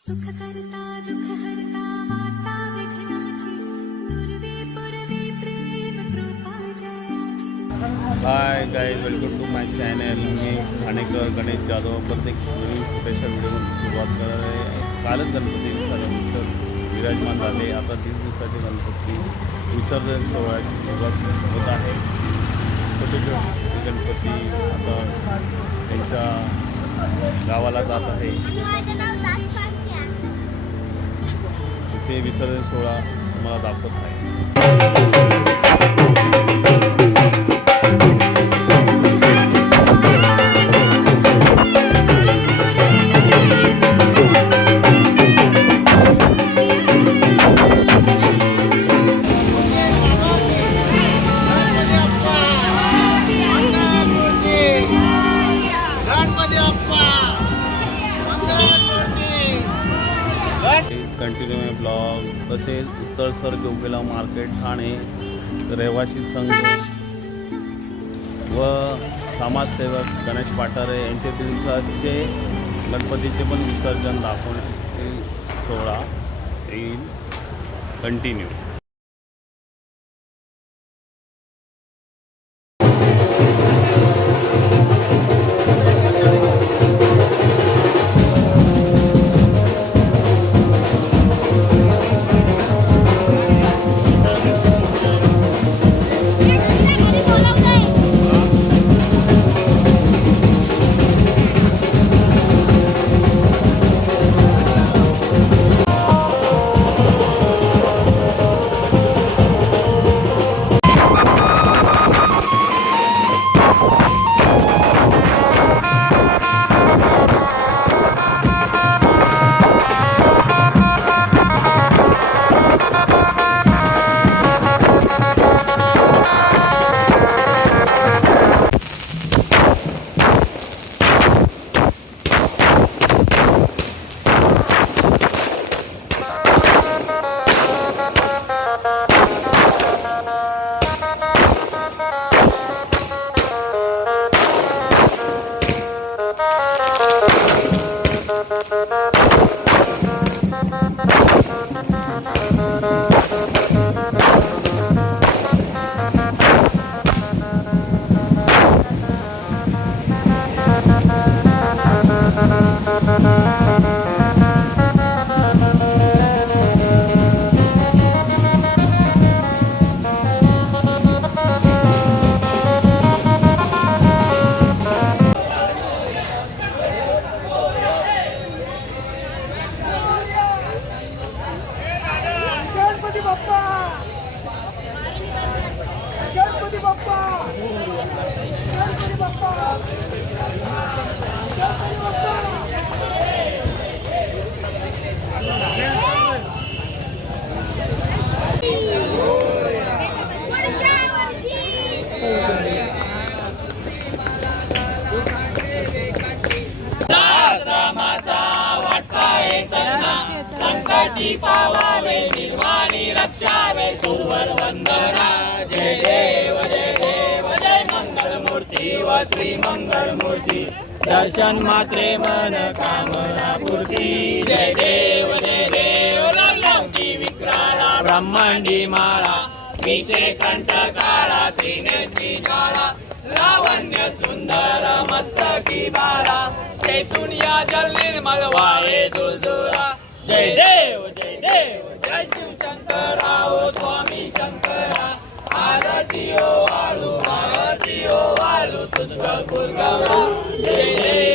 सुख करता दुःख हरता वार्ता विघ्नाची पूर्वे पूर्वे प्रेम कृपा जयाची. Hi guys welcome to my channel मी ठाणेकर गणेश जाधव. प्रत्येक नवीन स्पेशल व्हिडिओ सुरुवात करत आहे. कालच गणपती विसर्जन विराजमान झाले आता तीन दिवसाचे गणपती विसर्जन सोहळ्याची सुरुवात होत आहे. छोटे छोटे गणपती आता त्यांच्या गावाला जात आहे. ते विसर्जन सोहळा मला दाखवत आहे तसेच उत्तर सर जोगेला मार्केट ठाणे रहिवासी संघ व समाजसेवक गणेश पाटारे यांचे दिवसाचे गणपतीचे पण विसर्जन दाखवण्याची सोहळा येईल. कंटिन्यू पावावे निर्वाणी रक्षावे सुवर वंदना जय जय. शिव श्री मंगल मूर्ती. दर्शन मात्रे मन कामना पूर्ती जय देव जय देव. लावती विक्राला ब्रह्मांडी माळा विषे कंठ काळा त्रिनेत्री ज्वाळा लावण्य सुंदर मस्तकी बाळा चैतून या जल निर्मल वाळे दुलदुला जय देव जय देव. जय शिव शंकरा स्वामी शंकरा. आरती ओ Durga Durga Jai Jai